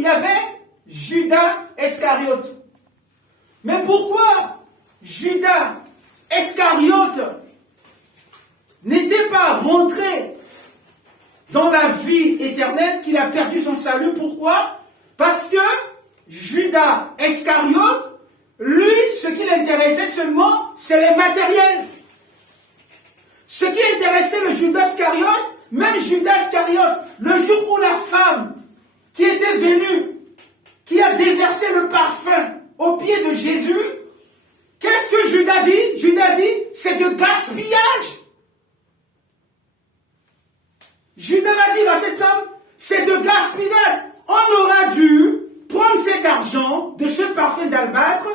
il y avait Judas Iscariote. Mais pourquoi Judas Iscariote n'était pas rentré dans la vie éternelle, qu'il a perdu son salut? Pourquoi? Parce que Judas Iscariote, lui, ce qui l'intéressait seulement, c'est les matériels. Ce qui intéressait le Judas Iscariote, même Judas Iscariote, le jour où la femme qui était venue, qui a déversé le parfum au pied de Jésus, qu'est-ce que Judas dit? Judas dit, c'est de gaspillage. Judas va dire à cet homme, c'est de gaspillage. On aura dû prendre cet argent de ce parfum d'albâtre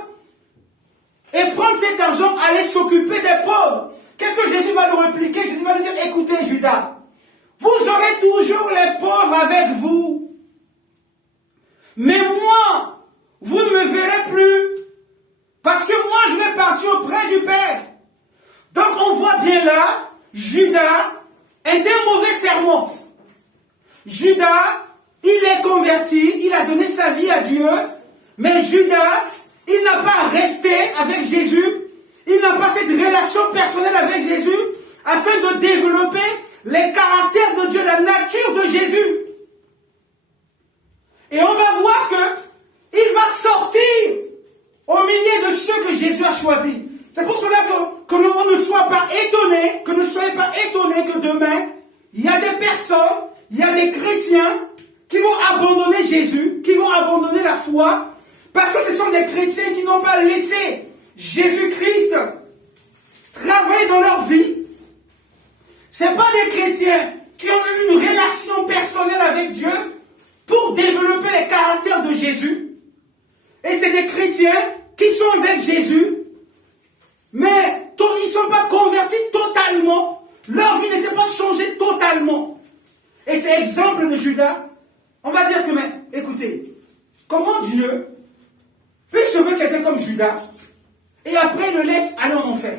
et prendre cet argent, aller s'occuper des pauvres. Qu'est-ce que Jésus va nous répliquer? Jésus va nous dire, écoutez Judas, vous aurez toujours les pauvres avec vous. Mais moi, vous ne me verrez plus. Parce que moi, je vais partir auprès du Père. Donc on voit bien là, Judas est un mauvais serment. Judas, il est converti, il a donné sa vie à Dieu, mais Judas, il n'a pas resté avec Jésus, il n'a pas cette relation personnelle avec Jésus, afin de développer les caractères de Dieu, la nature de Jésus. Et on va voir que il va sortir au milieu de ceux que Jésus a choisis. C'est pour cela que l'on ne soit pas étonné, que ne soyez pas étonnés que demain, il y a des personnes, il y a des chrétiens qui vont abandonner Jésus, qui vont abandonner la foi, parce que ce sont des chrétiens qui n'ont pas laissé Jésus-Christ travailler dans leur vie. Ce n'est pas des chrétiens qui ont eu une relation personnelle avec Dieu pour développer les caractères de Jésus. Et c'est des chrétiens qui sont avec Jésus, mais ils ne sont pas convertis totalement. Leur vie ne s'est pas changée totalement. Et c'est exemple de Judas. On va dire que, mais écoutez, comment Dieu peut sauver quelqu'un comme Judas et après il le laisse aller en enfer?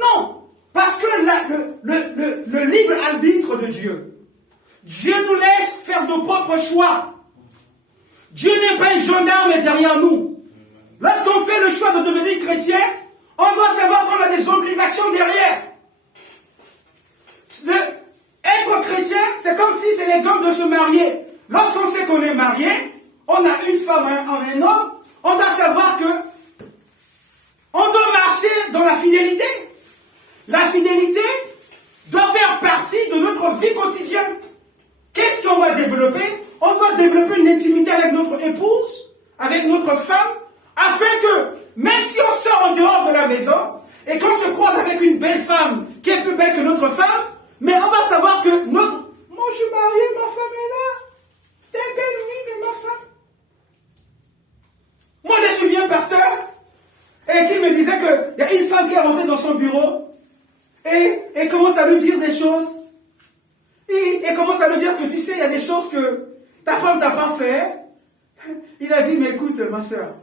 Non, parce que le libre arbitre de Dieu, Dieu nous laisse faire nos propres choix. Dieu n'est pas un gendarme derrière nous. Lorsqu'on fait le choix de devenir chrétien, on doit savoir qu'on a des obligations derrière. Être chrétien, c'est comme si c'est l'exemple de se marier. Lorsqu'on sait qu'on est marié, on a une femme, un homme, on doit savoir que on doit marcher dans la fidélité. La fidélité doit faire partie de notre vie quotidienne. Qu'est-ce qu'on va développer? On doit développer une intimité avec notre épouse, avec notre femme, afin que, même si on sort en dehors de la maison, et qu'on se croise avec une belle femme qui est plus belle que notre femme, mais on va savoir que moi je suis marié, ma femme est là. T'es belle, oui, mais ma femme. Moi je suis bien pasteur, et qui me disait qu'il y a une femme qui est rentrée dans son bureau, et commence à lui dire des choses, et commence à lui dire que tu sais, il y a des choses que ta femme t'a pas fait. Il a dit, mais écoute, ma soeur,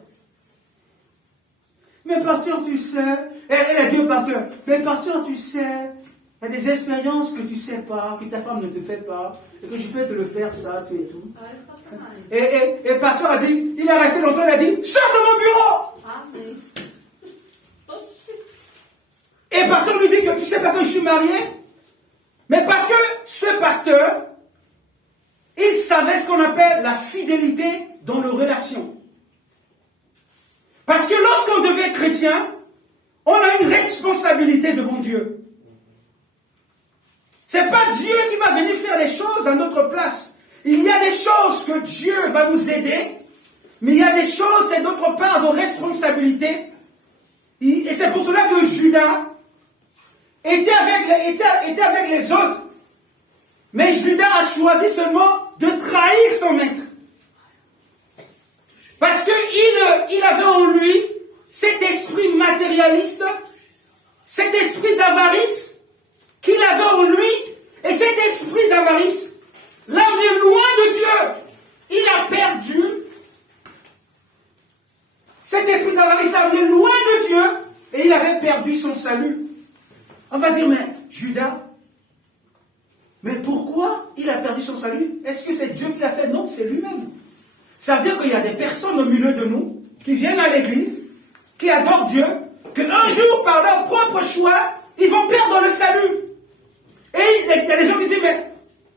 mais pasteur, tu sais, elle a dit au pasteur, mais pasteur, tu sais, il y a des expériences que tu ne sais pas, que ta femme ne te fait pas, et que je peux te le faire, ça, tout et tout. Et le pasteur a dit, il est resté longtemps, il a dit, sors de mon bureau! Et le pasteur lui dit que tu sais pas que je suis marié, mais parce que ce pasteur, il savait ce qu'on appelle la fidélité dans nos relations. Parce que lorsqu'on devient chrétien, on a une responsabilité devant Dieu. Ce n'est pas Dieu qui va venir faire les choses à notre place. Il y a des choses que Dieu va nous aider, mais il y a des choses, c'est d'autre part de responsabilité. Et c'est pour cela que Judas était avec les autres. Mais Judas a choisi seulement de trahir son maître. Parce qu'il avait en lui cet esprit matérialiste, cet esprit d'avarice qu'il avait en lui, et cet esprit d'avarice l'a amené loin de Dieu. Il a perdu. Cet esprit d'avarice l'a amené loin de Dieu, et il avait perdu son salut. On va dire, mais Judas, mais pourquoi il a perdu son salut? Est-ce que c'est Dieu qui l'a fait? Non, c'est lui-même. Ça veut dire qu'il y a des personnes au milieu de nous qui viennent à l'église, qui adorent Dieu, qu'un jour, par leur propre choix, ils vont perdre le salut. Et il y a des gens qui disent, mais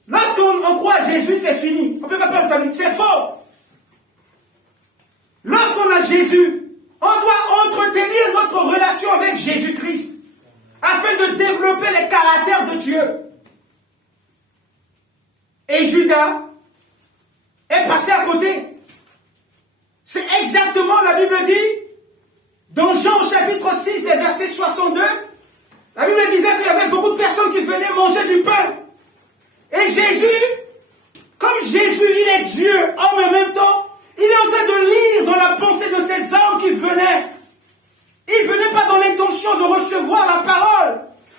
lorsqu'on croit à Jésus, c'est fini. On ne peut pas perdre le salut. C'est faux. Lorsqu'on a Jésus, on doit entretenir notre relation avec Jésus-Christ afin de développer les caractères de Dieu. Et Judas est passé à côté. C'est exactement, la Bible dit, dans Jean au chapitre 6, les versets 62, la Bible disait qu'il y avait beaucoup de personnes qui venaient manger du pain. Et Jésus, comme Jésus, il est Dieu, homme en même temps, il est en train de lire dans la pensée de ces hommes qui venaient. Ils ne venaient pas dans l'intention de recevoir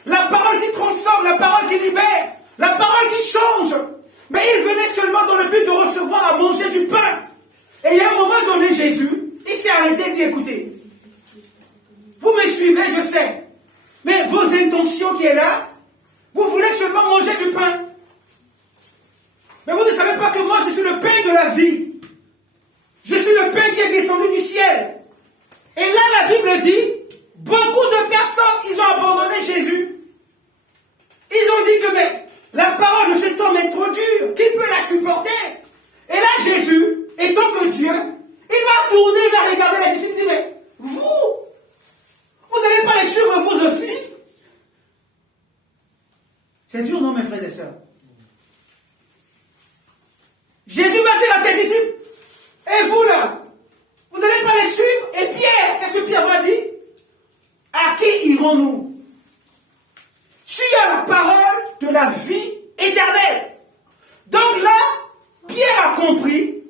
la parole qui transforme, la parole qui libère, la parole qui change. Mais ils venaient seulement dans le but de recevoir à manger du pain. Et il y a un moment donné, Jésus, il s'est arrêté et dit, écoutez, vous me suivez, je sais, mais vos intentions qui est là, vous voulez seulement manger du pain. Mais vous ne savez pas que moi, je suis le pain de la vie. Je suis le pain qui est descendu du ciel. Et là, la Bible dit, beaucoup de personnes, ils ont abandonné Jésus. Ils ont dit que, mais, la parole de cet homme est trop dure. Qui peut la supporter? Et là, Jésus, étant que Dieu, il va tourner, il va regarder les disciples et dire, mais, vous n'allez pas les suivre vous aussi? C'est dur, non, mes frères et sœurs? Jésus va dire à ses disciples, et vous là, vous n'allez pas les suivre? Et Pierre, qu'est-ce que Pierre va dire? À qui irons-nous? Tu as la parole de la vie éternelle. Donc là, Pierre a compris,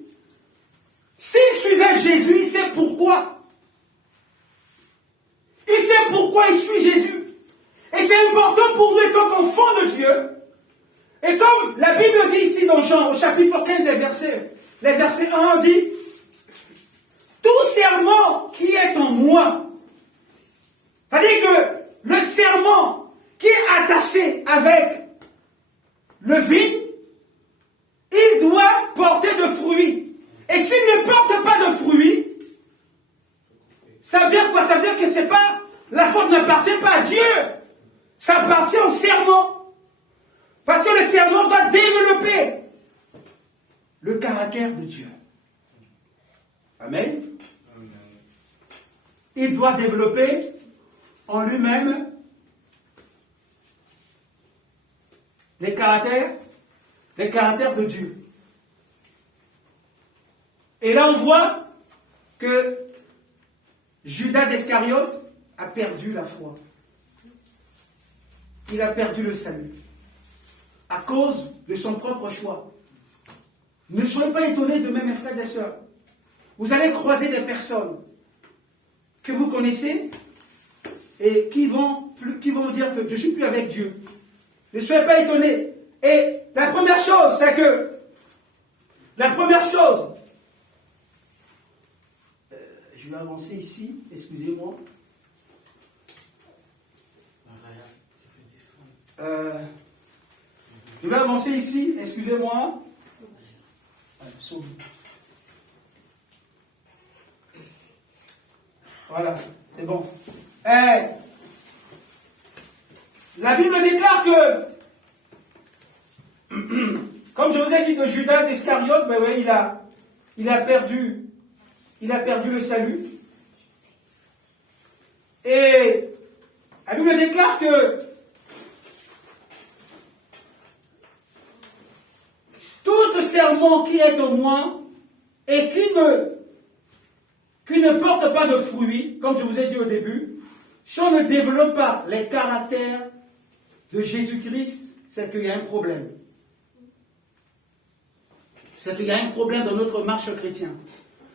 s'il suivait Jésus, il sait pourquoi. Il sait pourquoi il suit Jésus. Et c'est important pour nous, étant qu'enfants de Dieu. Et comme la Bible dit ici dans Jean, au chapitre 15, les versets 1 dit, tout serment qui est en moi, c'est-à-dire que le serment qui est attaché avec le vide, il doit porter de fruits. Et s'il ne porte pas de fruits, ça veut dire quoi? Ça veut dire que c'est pas, la faute n'appartient pas à Dieu. Ça appartient au serment. Parce que le serment doit développer le caractère de Dieu. Amen. Il doit développer en lui-même les caractères de Dieu. Et là, on voit que Judas Iscariote a perdu la foi. Il a perdu le salut à cause de son propre choix. Ne soyez pas étonnés de même, mes frères et sœurs. Vous allez croiser des personnes que vous connaissez et qui vont vous dire que je ne suis plus avec Dieu. Ne soyez pas étonnés. Et la première chose, c'est que je vais avancer ici, excusez-moi. Je vais avancer ici, excusez-moi. Voilà, c'est bon. La Bible déclare que, comme je vous ai dit de Judas Iscariote, ben oui, il a perdu le salut. Et la Bible déclare que tout serment qui est en moi et qui ne porte pas de fruits, comme je vous ai dit au début, si on ne développe pas les caractères de Jésus-Christ, c'est qu'il y a un problème. C'est qu'il y a un problème dans notre marche chrétienne.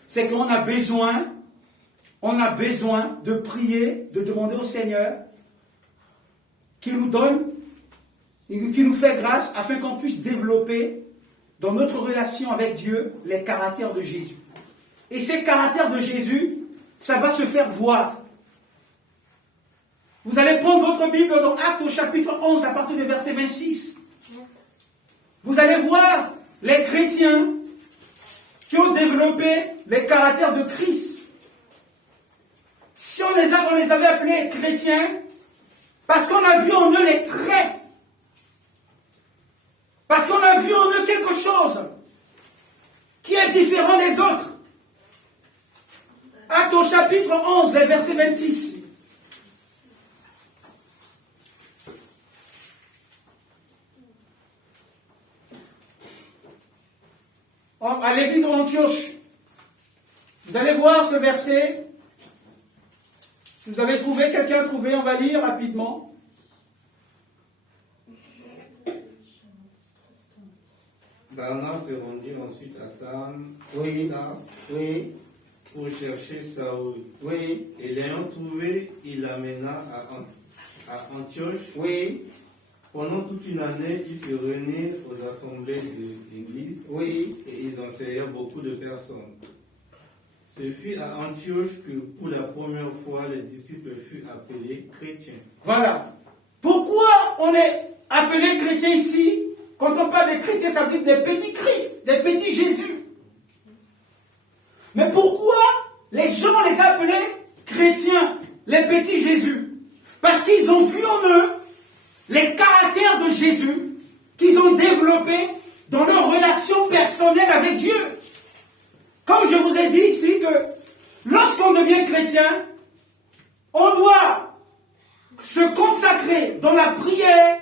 C'est qu'on a besoin de prier, de demander au Seigneur qu'il nous donne, qu'il nous fait grâce afin qu'on puisse développer dans notre relation avec Dieu les caractères de Jésus. Et ces caractères de Jésus, ça va se faire voir. Vous allez prendre votre Bible dans Actes au chapitre 11 à partir du verset 26. Vous allez voir les chrétiens qui ont développé les caractères de Christ. Si on les avait appelés chrétiens, parce qu'on a vu en eux les traits, parce qu'on a vu en eux quelque chose qui est différent des autres. Actes au chapitre 11, les versets 26. À l'église d'Antioche, vous allez voir ce verset. Si vous avez trouvé, quelqu'un a trouvé, on va lire rapidement. Barnabas se rendit ensuite à Tarse, Oui. pour chercher Saoul. Oui. Et l'ayant trouvé, il l'amena à Antioche. Oui. Pendant toute une année, ils se réunirent aux assemblées de l'Église. Oui. Et ils enseignèrent beaucoup de personnes. Ce fut à Antioche que pour la première fois les disciples furent appelés chrétiens. Voilà. Pourquoi on est appelé chrétien ici? Quand on parle de chrétiens, ça veut dire des petits Christ, des petits Jésus. Mais pourquoi les gens les appelaient chrétiens, les petits Jésus? Parce qu'ils ont vu en eux les caractères de Jésus qu'ils ont développés dans leur relation personnelle avec Dieu. Comme je vous ai dit ici que lorsqu'on devient chrétien, on doit se consacrer dans la prière,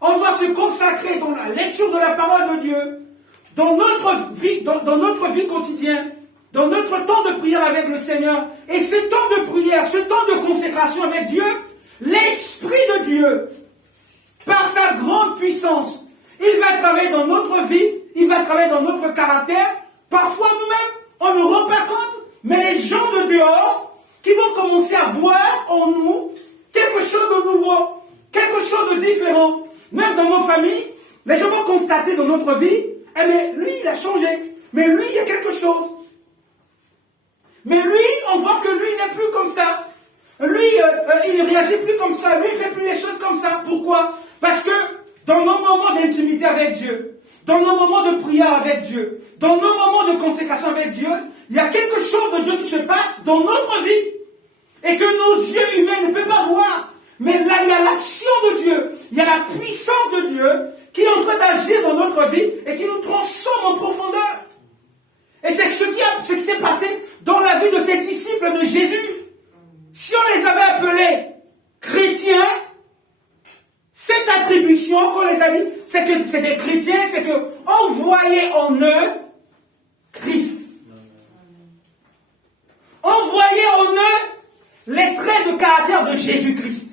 on doit se consacrer dans la lecture de la parole de Dieu, dans notre vie quotidienne, dans notre temps de prière avec le Seigneur. Et ce temps de prière, ce temps de consécration avec Dieu, l'Esprit de Dieu, par sa grande puissance, il va travailler dans notre vie, il va travailler dans notre caractère. Parfois nous-mêmes, on ne rend pas compte, mais les gens de dehors qui vont commencer à voir en nous quelque chose de nouveau, quelque chose de différent. Même dans nos familles, les gens vont constater dans notre vie, eh bien, lui, il a changé. Mais lui, il y a quelque chose. Mais lui, on voit que lui, il n'est plus comme ça. Lui, il ne réagit plus comme ça. Lui, il ne fait plus les choses comme ça. Pourquoi? Parce que dans nos moments d'intimité avec Dieu, dans nos moments de prière avec Dieu, dans nos moments de consécration avec Dieu, il y a quelque chose de Dieu qui se passe dans notre vie et que nos yeux humains ne peuvent pas voir. Mais là, il y a l'action de Dieu, il y a la puissance de Dieu qui est en train d'agir dans notre vie et qui nous transforme en profondeur. Et c'est ce qui s'est passé dans la vie de ces disciples de Jésus. Si on les avait appelés chrétiens, cette attribution qu'on les a dit, c'est que c'est des chrétiens, c'est qu'on voyait en eux Christ. On voyait en eux les traits de caractère de Jésus-Christ.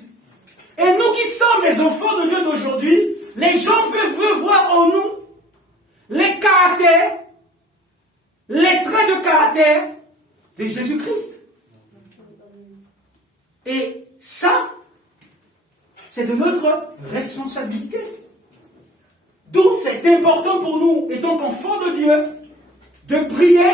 Et nous qui sommes les enfants de Dieu d'aujourd'hui, les gens veulent voir en nous les caractères, les traits de caractère de Jésus-Christ. Et ça, c'est de notre responsabilité. D'où c'est important pour nous, étant qu'enfants de Dieu, de prier,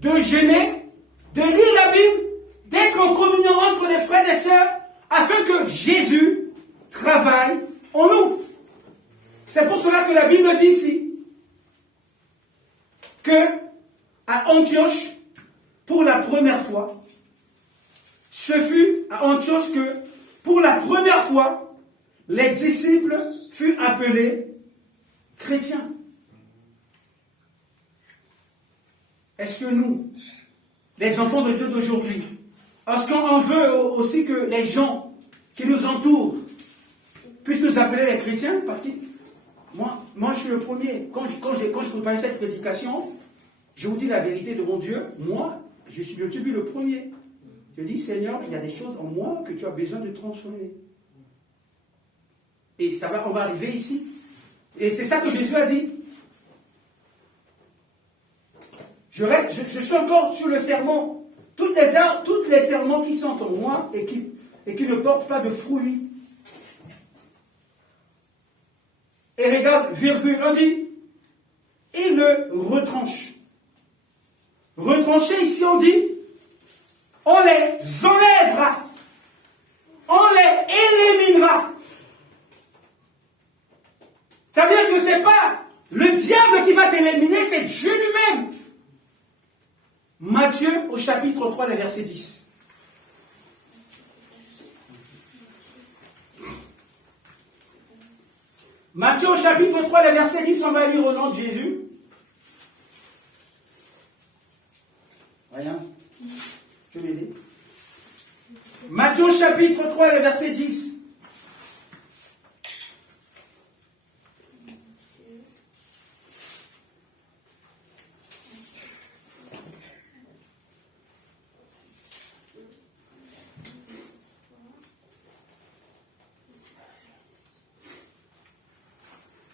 de jeûner, de lire la Bible, d'être en communion entre les frères et sœurs, afin que Jésus travaille en nous. C'est pour cela que la Bible dit ici que à Antioche, pour la première fois, ce fut à Antioche que, pour la première fois, les disciples furent appelés chrétiens. Est-ce que nous, les enfants de Dieu d'aujourd'hui, est-ce qu'on veut aussi que les gens qui nous entourent puissent nous appeler les chrétiens? Parce que moi je suis le premier. Quand je préparais cette prédication, je vous dis la vérité devant Dieu, moi, je suis le premier. Je dis, Seigneur, il y a des choses en moi que tu as besoin de transformer. Et on va arriver ici. Et c'est ça que Jésus a dit. Je suis encore sur le sermon. Toutes les sermons qui sont en moi et qui ne portent pas de fruits. Et regarde, virgule, on dit, il le retranche. Retrancher ici, on dit, on les enlèvera. On les éliminera. Ça veut dire que ce n'est pas le diable qui va t'éliminer, c'est Dieu lui-même. Matthieu au chapitre 3, le verset 10. Matthieu au chapitre 3, le verset 10, on va lire au nom de Jésus. Rien. Je vais l'aider. Matthieu au chapitre 3, le verset 10.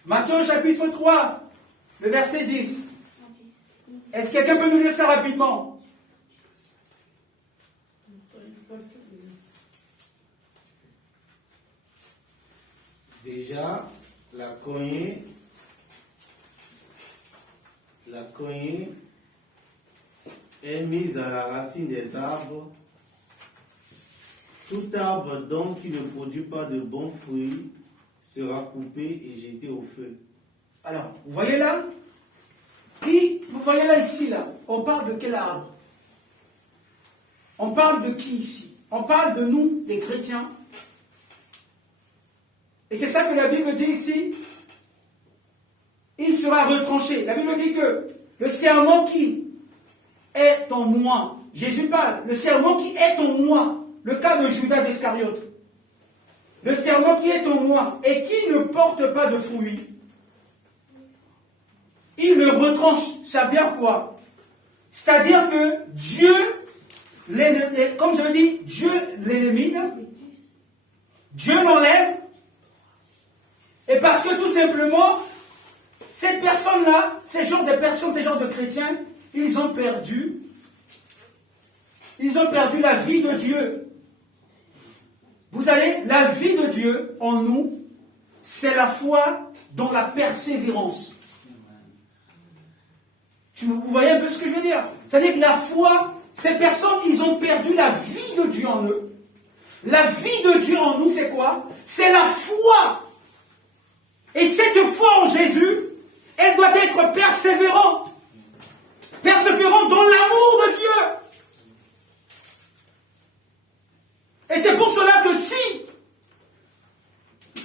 Matthieu chapitre 3, le verset 10. Est-ce que quelqu'un peut nous lire ça rapidement? Déjà, la cognée est mise à la racine des arbres. Tout arbre donc qui ne produit pas de bons fruits sera coupé et jeté au feu. Alors, vous voyez là? Vous voyez là, ici, là, on parle de quel arbre? On parle de qui ici? On parle de nous, les chrétiens. Et c'est ça que la Bible dit ici. Il sera retranché. La Bible dit que le serment qui est en moi, Jésus parle, le serment qui est en moi, le cas de Judas d'Iscariote, le serment qui est en moi et qui ne porte pas de fruits, il le retranche. Ça veut dire quoi? C'est-à-dire que Dieu, comme je le dis, Dieu l'élimine, Dieu l'enlève, et parce que tout simplement, cette personne-là, ces genres de personnes, ces genres de chrétiens, ils ont perdu la vie de Dieu. Vous savez, la vie de Dieu en nous, c'est la foi dans la persévérance. Vous voyez un peu ce que je veux dire? C'est-à-dire que la foi, ces personnes, ils ont perdu la vie de Dieu en eux. La vie de Dieu en nous, c'est quoi? C'est la foi. Et cette foi en Jésus, elle doit être persévérante. Persévérante dans l'amour de Dieu. Et c'est pour cela que si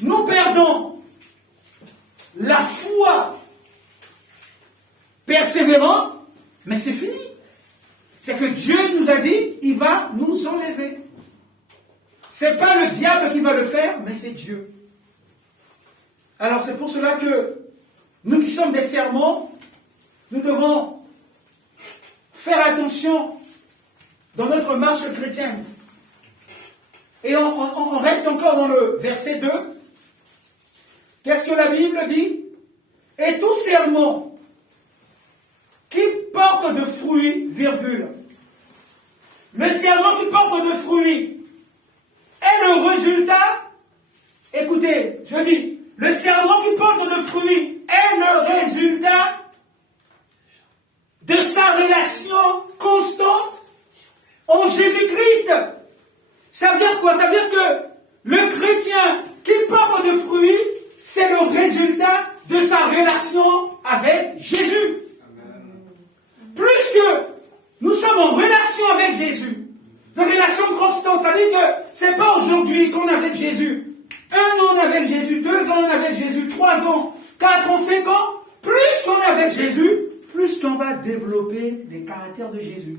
nous perdons la foi persévérante, mais c'est fini. C'est que Dieu nous a dit, il va nous enlever. C'est pas le diable qui va le faire, mais c'est Dieu. Alors c'est pour cela que nous qui sommes des serments, nous devons faire attention dans notre marche chrétienne. Et on reste encore dans le verset 2. Qu'est-ce que la Bible dit? Et tout serment qui porte de fruits, virgule. Le serment qui porte de fruits est le résultat, écoutez, je dis, le serment qui porte de fruits est le résultat de sa relation constante en Jésus-Christ. Ça veut dire quoi? Ça veut dire que le chrétien qui porte de fruits, c'est le résultat de sa relation avec Jésus. Plus que nous sommes en relation avec Jésus, de relation constante, ça veut dire que c'est pas aujourd'hui qu'on est avec Jésus. 1 an avec Jésus, 2 ans avec Jésus, 3 ans, 4 ans, 5 ans. Plus qu'on est avec Jésus, plus qu'on va développer les caractères de Jésus.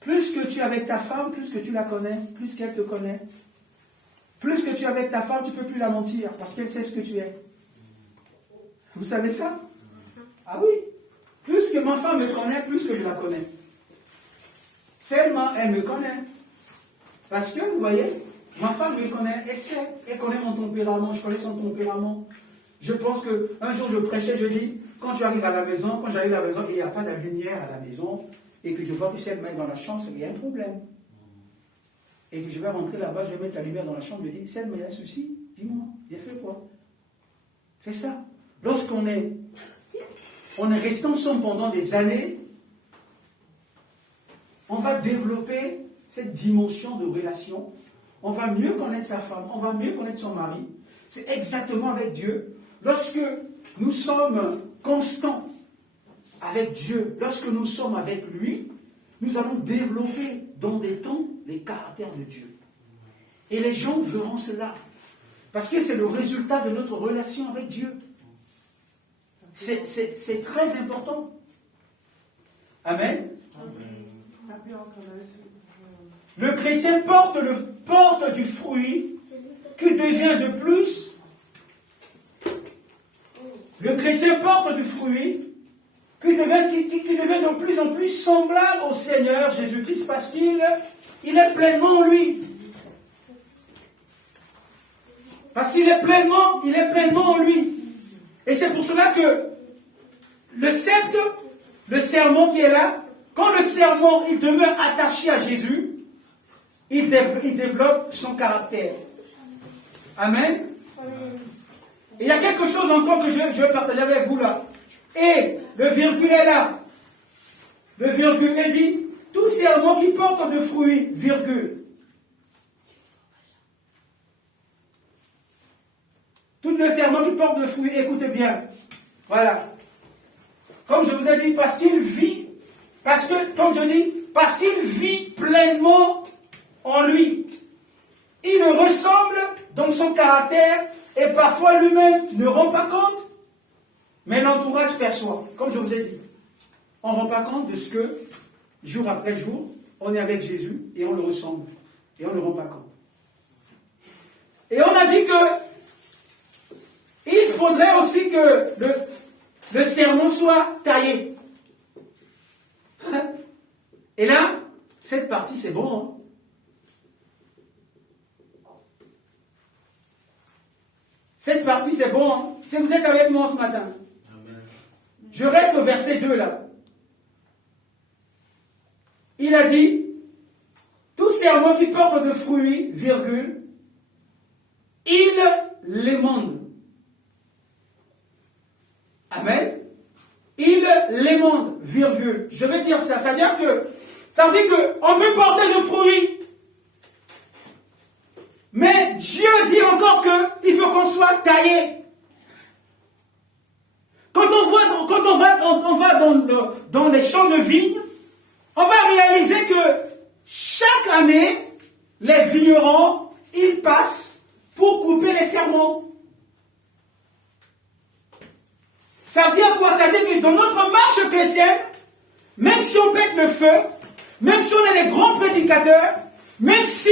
Plus que tu es avec ta femme, plus que tu la connais, plus qu'elle te connaît. Plus que tu es avec ta femme, tu ne peux plus la mentir, parce qu'elle sait ce que tu es. Vous savez ça? Ah oui. Plus que ma femme me connaît, plus que je la connais. Seulement, elle me connaît. Parce que, vous voyez, ma femme me connaît, elle sait, elle connaît mon tempérament, je connais son tempérament. Je pense qu'un jour je prêchais, je dis, quand tu arrives à la maison, quand j'arrive à la maison, il n'y a pas de lumière à la maison, et que je vois que Selma est dans la chambre, il y a un problème. Et que je vais rentrer là-bas, je vais mettre la lumière dans la chambre, je dis, Selma, il y a un souci, dis-moi, j'ai fait quoi? C'est ça. Lorsqu'on est resté ensemble pendant des années, on va développer cette dimension de relation, on va mieux connaître sa femme, on va mieux connaître son mari. C'est exactement avec Dieu. Lorsque nous sommes constants avec Dieu, lorsque nous sommes avec lui, nous allons développer dans des temps les caractères de Dieu. Et les gens verront cela. Parce que c'est le résultat de notre relation avec Dieu. C'est très important. Amen. Le chrétien porte du fruit qui devient de plus. Le chrétien porte du fruit qui devient de plus en plus semblable au Seigneur Jésus-Christ parce qu'il est pleinement en lui. Parce qu'il est pleinement en lui. Et c'est pour cela que le sceptre, le serment qui est là, quand le serment il demeure attaché à Jésus, il développe son caractère. Amen. Il y a quelque chose encore que je veux partager avec vous là. Et le virgule est là. Le virgule est dit, tout serment qui porte de fruits, virgule. Tout le serment qui porte de fruits, écoutez bien. Voilà. Comme je vous ai dit, parce qu'il vit, parce qu'il vit pleinement en lui. Il le ressemble dans son caractère et parfois lui-même ne rend pas compte, mais l'entourage perçoit. Comme je vous ai dit, on ne rend pas compte de ce que, jour après jour, on est avec Jésus et on le ressemble. Et on ne rend pas compte. Et on a dit que il faudrait aussi que le sermon soit taillé. Et là, cette partie, c'est bon. Hein? Cette partie, c'est bon. Hein? Si vous êtes avec moi ce matin. Amen. Je reste au verset 2 là. Il a dit, tout serment qui porte de fruits, virgule, il l'émonde. Amen. Il l'émonde, virgule. Je vais dire ça. Ça veut dire qu'on peut porter de fruits. Mais Dieu dit encore qu'il faut qu'on soit taillé. Quand on va dans les champs de vigne, on va réaliser que chaque année, les vignerons, ils passent pour couper les serments. Ça veut dire quoi? Ça veut dire que dans notre marche chrétienne, même si on pète le feu, même si on est les grands prédicateurs, même si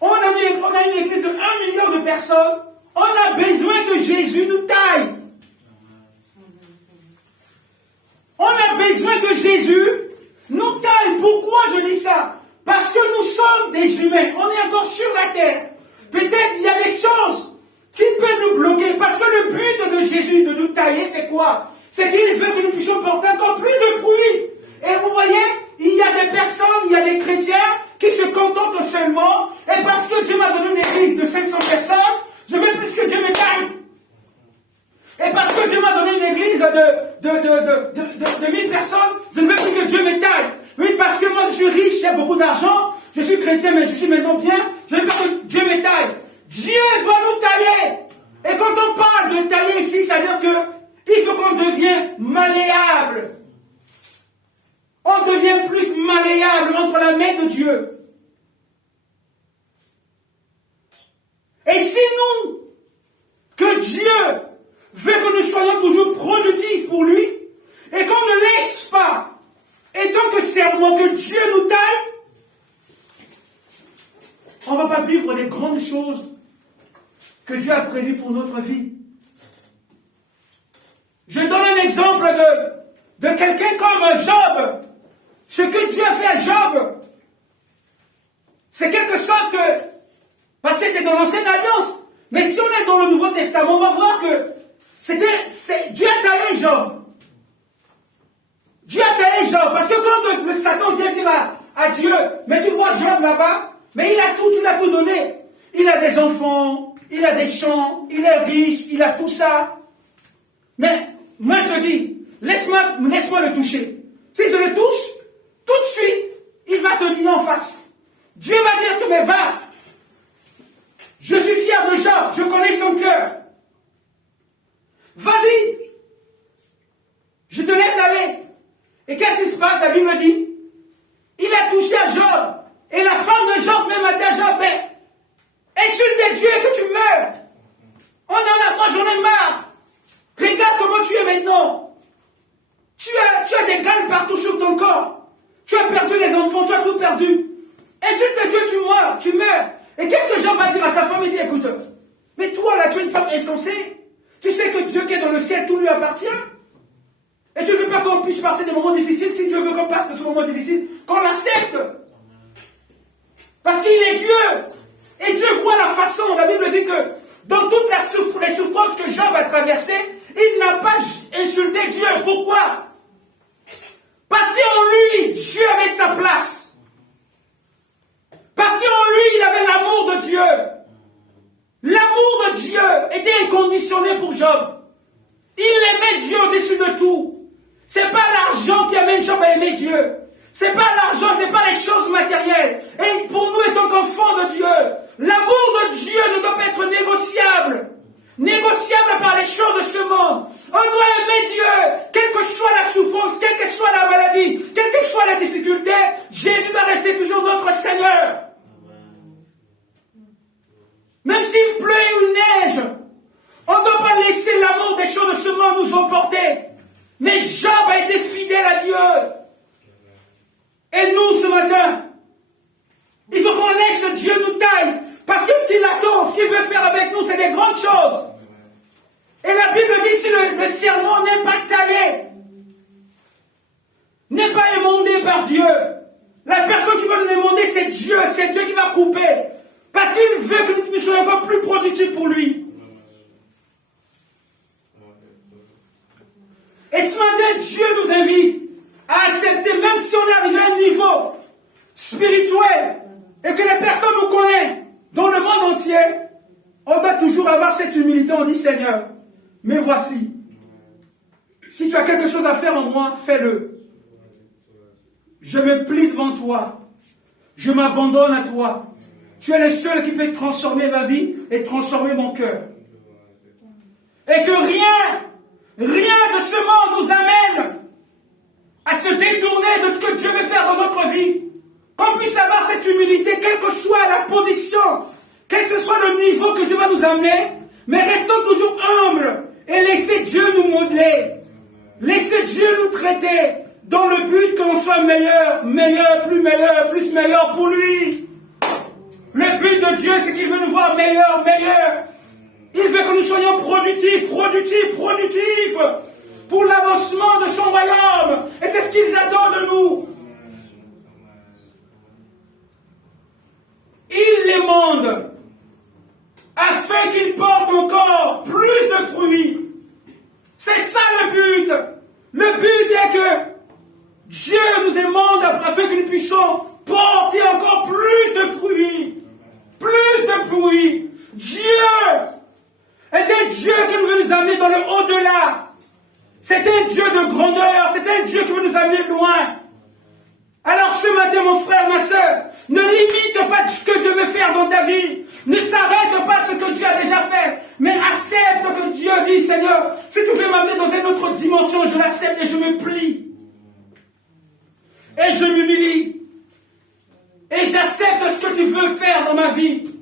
on a une église de 1 million de personnes, on a besoin que Jésus nous taille. On a besoin que Jésus nous taille. Pourquoi je dis ça? Parce que nous sommes des humains. On est encore sur la terre. Peut-être il y a des choses qui peuvent nous bloquer. Parce que le but de Jésus de nous tailler, c'est quoi? C'est qu'il veut que nous puissions porter encore plus de fruits. Et vous voyez, il y a des personnes, il y a des chrétiens qui se contentent seulement. Et parce que Dieu m'a donné une église de 500 personnes, je veux plus que Dieu me taille. Et parce que Dieu m'a donné une église de 1000 personnes, je ne veux plus que Dieu me taille. Oui, parce que moi je suis riche, j'ai beaucoup d'argent, je suis chrétien, mais je suis maintenant bien, je ne veux pas que Dieu me taille. Dieu doit nous tailler. Et quand on parle de tailler ici, ça veut dire qu'il faut qu'on devienne malléable. On devient plus malléable entre la main de Dieu. Et si nous, que Dieu veut que nous soyons toujours productifs pour lui, et qu'on ne laisse pas, et tant que serment que Dieu nous taille, on ne va pas vivre les grandes choses que Dieu a prévues pour notre vie. Je donne un exemple de quelqu'un comme Job. Ce que Dieu a fait à Job, c'est quelque sorte que, parce que c'est dans l'Ancienne Alliance, mais si on est dans le Nouveau Testament, on va voir que Dieu a taillé Job. Dieu a taillé Job, parce que quand le Satan vient dire à Dieu, mais tu vois Job là-bas, mais il a tout donné. Il a des enfants, il a des champs, il est riche, il a tout ça. Mais moi je dis, laisse-moi le toucher. Si je le touche, tout de suite, il va te nier en face. Dieu va dire que, mais va, je suis fier de Job, je connais son cœur. Vas-y, je te laisse aller. se passe, la Bible dit, il a touché à Job. Et la femme de Job même a dit à Job, mais insulte Dieu que tu meurs. Moi j'en ai marre. Regarde comment tu es maintenant. Tu as des gales partout sur ton corps. Tu as perdu les enfants, tu as tout perdu. Insulte Dieu, tu meurs. Et qu'est-ce que Job va dire à sa femme? Il dit, écoute, mais toi là, tu es une femme insensée. Tu sais que Dieu qui est dans le ciel, tout lui appartient. Et tu ne veux pas qu'on puisse passer des moments difficiles. Si Dieu veut qu'on passe de ce moment difficile, qu'on l'accepte. Parce qu'il est Dieu. Et Dieu voit la façon. La Bible dit que dans toutes les souffrances que Job a traversées, il n'a pas insulté Dieu. Pourquoi? Parce qu'en lui, Dieu avait sa place. Parce qu'en lui, il avait l'amour de Dieu. L'amour de Dieu était inconditionné pour Job. Il aimait Dieu au-dessus de tout. C'est pas l'argent qui amène Job à aimer Dieu. C'est pas l'argent, c'est pas les choses matérielles. Et pour nous, étant qu'enfants de Dieu, l'amour de Dieu ne doit pas être négociable. Négociable par les choses de ce monde. On doit aimer Dieu, quelle que soit la souffrance, quelle que soit la maladie, quelle que soit la difficulté. Jésus doit rester toujours notre Seigneur. Même s'il pleut ou neige, on ne doit pas laisser l'amour des choses de ce monde nous emporter. Mais Job a été fidèle à Dieu. Et nous, ce matin, il faut qu'on laisse Dieu nous taille. Parce que ce qu'il attend, ce qu'il veut faire avec nous, c'est des grandes choses. Et la Bible dit, si le serment n'est pas taillé, n'est pas émondé par Dieu, la personne qui va nous émonder, c'est Dieu qui va couper. Parce qu'il veut que nous soyons encore plus productifs pour lui. Et ce matin, Dieu nous invite à accepter, même si on est arrivé à un niveau spirituel et que les personnes nous connaissent dans le monde entier, on doit toujours avoir cette humilité. On dit, Seigneur, me voici. Si tu as quelque chose à faire en moi, fais-le. Je me plie devant toi. Je m'abandonne à toi. Tu es le seul qui peut transformer ma vie et transformer mon cœur. Et que rien de ce monde nous amène à se détourner de ce que Dieu veut faire dans notre vie. Qu'on puisse avoir cette humilité, quelle que soit la position, quel que soit le niveau que Dieu va nous amener, mais restons toujours humbles et laissez Dieu nous modeler. Laissez Dieu nous traiter dans le but qu'on soit meilleur, plus meilleur pour lui. Le but de Dieu, c'est qu'il veut nous voir meilleurs. Il veut que nous soyons productifs pour l'avancement de son royaume. Et c'est ce qu'il attend de nous. Il les monde afin qu'ils portent encore plus de fruits. C'est ça le but. Le but est que Dieu nous demande afin que nous puissions porter encore plus de fruits. Dieu est un Dieu qui veut nous amener dans le au-delà. C'est un Dieu de grandeur. C'est un Dieu qui veut nous amener loin. Alors ce matin, mon frère, ma soeur, ne limite pas ce que Dieu veut faire dans ta vie. Ne s'arrête pas à ce que Dieu a déjà fait. Mais accepte que Dieu dit, Seigneur, si tu veux m'amener dans une autre dimension, je l'accepte et je me plie. Et je m'humilie. Et j'accepte ce que tu veux faire dans ma vie.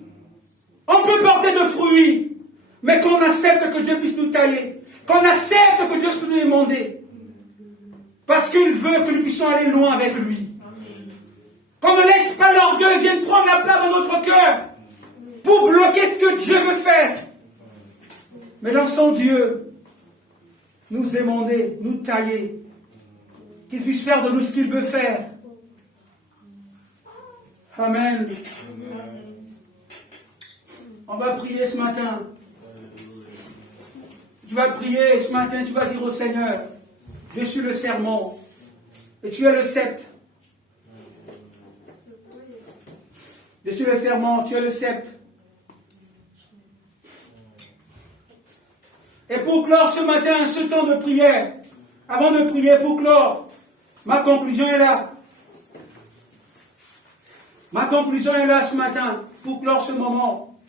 On peut porter de fruits, mais qu'on accepte que Dieu puisse nous tailler. Qu'on accepte que Dieu puisse nous émonder. Parce qu'il veut que nous puissions aller loin avec lui. Qu'on ne laisse pas l'orgueil vienne prendre la place dans notre cœur pour bloquer ce que Dieu veut faire. Mais dans son Dieu, nous émonder, nous tailler, qu'il puisse faire de nous ce qu'il veut faire. Amen. On va prier ce matin. Tu vas prier ce matin, tu vas dire au Seigneur, je suis le serment et tu es le sceptre. Je suis le serment, tu es le sceptre. Et pour clore ce matin, ce temps de prière, avant de prier, pour clore, ma conclusion est là. Ma conclusion est là ce matin, pour clore ce moment.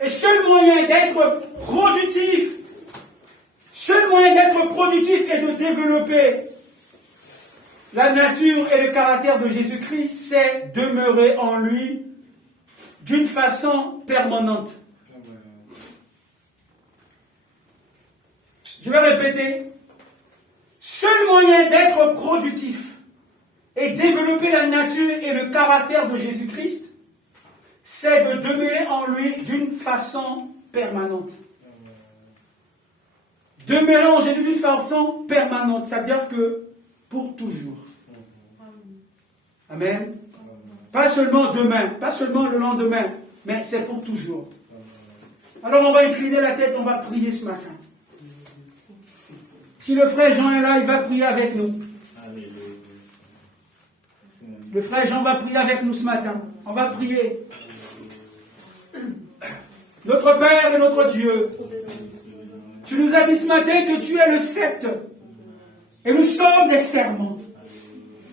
Et seul moyen d'être productif, seul seul moyen d'être productif et de développer la nature et le caractère de Jésus-Christ, c'est demeurer en lui d'une façon permanente. Je vais répéter. Seul moyen d'être productif et développer la nature et le caractère de Jésus-Christ, c'est de demeurer en lui d'une façon permanente. Demeurer en Jésus d'une façon permanente, ça veut dire que pour toujours. Amen. Pas seulement demain, pas seulement le lendemain, mais c'est pour toujours. Alors on va incliner la tête, on va prier ce matin. Si le frère Jean est là, il va prier avec nous. Le frère Jean va prier avec nous ce matin. On va prier. Notre Père et notre Dieu, tu nous as dit ce matin que tu es le sceptre. Et nous sommes des serments.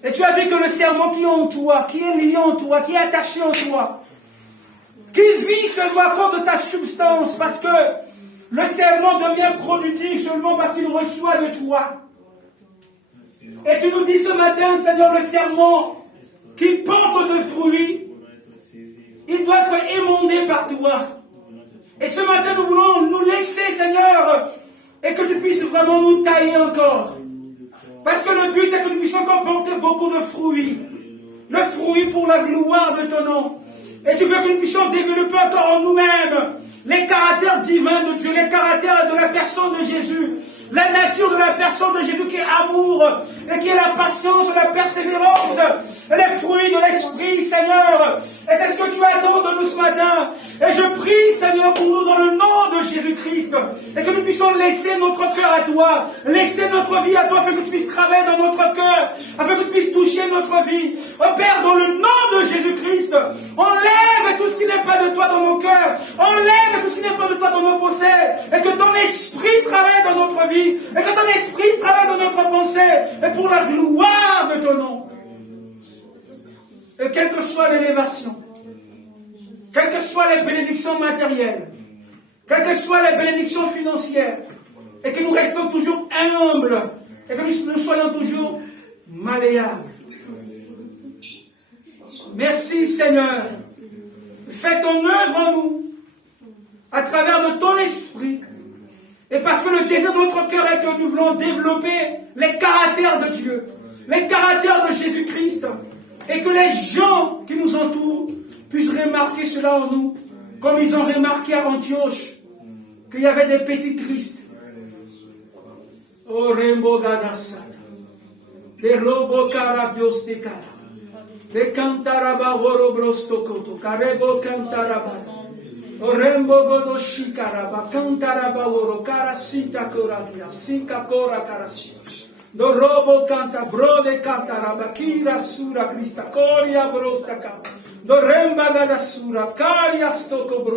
Et tu as dit que le serment qui est en toi, qui est lié en toi, qui est attaché en toi, qu'il vit seulement à cause de ta substance, parce que le serment devient productif seulement parce qu'il reçoit de toi. Et tu nous dis ce matin, Seigneur, le serment qui porte de fruits, il doit être émondé par toi. Et ce matin, nous voulons nous laisser, Seigneur, et que tu puisses vraiment nous tailler encore. Parce que le but est que nous puissions encore porter beaucoup de fruits. Le fruit pour la gloire de ton nom. Et tu veux que nous puissions développer encore en nous-mêmes les caractères divins de Dieu, les caractères de la personne de Jésus, la nature de la personne de Jésus qui est amour, et qui est la patience, la persévérance, les fruits de l'Esprit, Seigneur. Et c'est ce que tu attends de nous ce matin. Et je prie, Seigneur, pour nous dans le nom de Jésus-Christ, et que nous puissions laisser notre cœur à toi, laisser notre vie à toi, afin que tu puisses travailler dans notre cœur, afin que tu puisses toucher notre vie. Oh Père, dans le nom de Jésus-Christ, enlève tout ce qui n'est pas de toi dans nos cœurs, enlève tout ce qui n'est pas de toi dans nos pensées, et que ton esprit travaille dans notre vie, et que ton esprit travaille dans notre pensée, et pour la gloire de ton nom. Et quelle que soit l'élévation, quelles que soient les bénédictions matérielles, quelles que soient les bénédictions financières, et que nous restons toujours humbles, et que nous soyons toujours malléables. Merci Seigneur. Fais ton œuvre en nous, à travers de ton esprit. Et parce que le désir de notre cœur est que nous voulons développer les caractères de Dieu, les caractères de Jésus-Christ, et que les gens qui nous entourent puissent remarquer cela en nous, comme ils ont remarqué à Antioche, qu'il y avait des petits Christ. Oh, Rembo Gadasata, les Robo Karabios de Kara, les Kantaraba Horobrostokoto, Karebo Kantaraba, oh, Rembo Godoshi Karaba, Kantaraba Horo, Karasita Korabia, Sinka Kora Karasi. Do robo canta brode canta rabakira sura Krista koria brosta kapa. Do remba gada sura karia stoko bro.